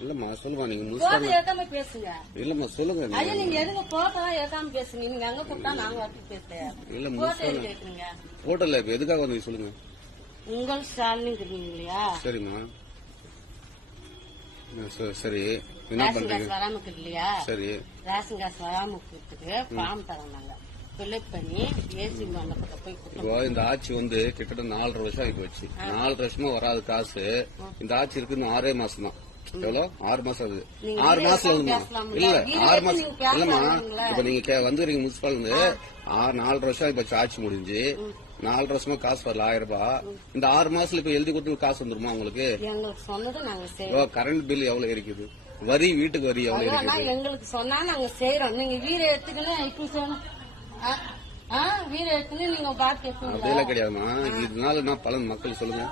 இல்லம்மா சொல்லுமா நீங்க போட்டோ முழுசா ஏற்காம பேசுங்க. இல்லம்மா சொல்லுங்க ஐயா நீங்க எதுக்கு போட்டோ ஏற்காம பேசுங்க? நீங்க அங்க கூப்பிட்டா நாங்க வாட்டி பேசுறேன். இல்ல போட்டோ முழுசா கேக்குறீங்க. போட்டோல இப்ப எதுக்காக வந்து சொல்லுங்க. உங்கள் ஸ்டாலின் இல்லையா? சரிம்மா சரி என்ன ரேஷன் பண்றீங்க? காசு வராம இல்லையா? சரி ரேஷன் காசு வராம இருக்கிறதுக்கு ஃபார்ம் தரோம் நாங்க. ஃபில்அப் பண்ணி ஏசி மண்டபத்தை போய் இப்போ கொடுத்தோம். இந்த ஆட்சி வந்து கிட்டத்தட்ட 4.5 வருஷம் ஆகி போச்சு. 4 வருஷமா வராத காசு இந்த ஆட்சி இருக்கு இன்னும் 6 மாசம் தான். எவ்வளவு 6 மாசம் ஆகுது. 6 மாசத்துல வந்து இல்ல 6 மாசம் இல்லம்மா. இப்ப நீங்க வந்துறீங்க முனிசிபால் வந்து 4 வருஷம் இப்ப ஆட்சி முடிஞ்சு 4 வருஷமா காசு வரல 1000 ரூபாய். இந்த 6 மாசத்துல இப்ப எழுதி கொடுத்து காசு வந்துருமா உங்களுக்கு? எங்களுக்கு சொன்னது நாங்க செய்யறோம். கரண்ட் பில் எவ்வளவு இருக்குது? வரி வீட்டுக்கு வரி எவ்வளவு இருக்குது? எங்களுக்கு சொன்னா நாங்க செய்யறோம். நீங்க வீர எடுத்துக்கணும் இப்படி சொல்லணும். வீர எடுத்துன்னு நீங்க பாத்து அப்படியெல்லாம் கிடையாதுமா. இதனால என்ன பலன் மக்கள் சொல்லுங்க.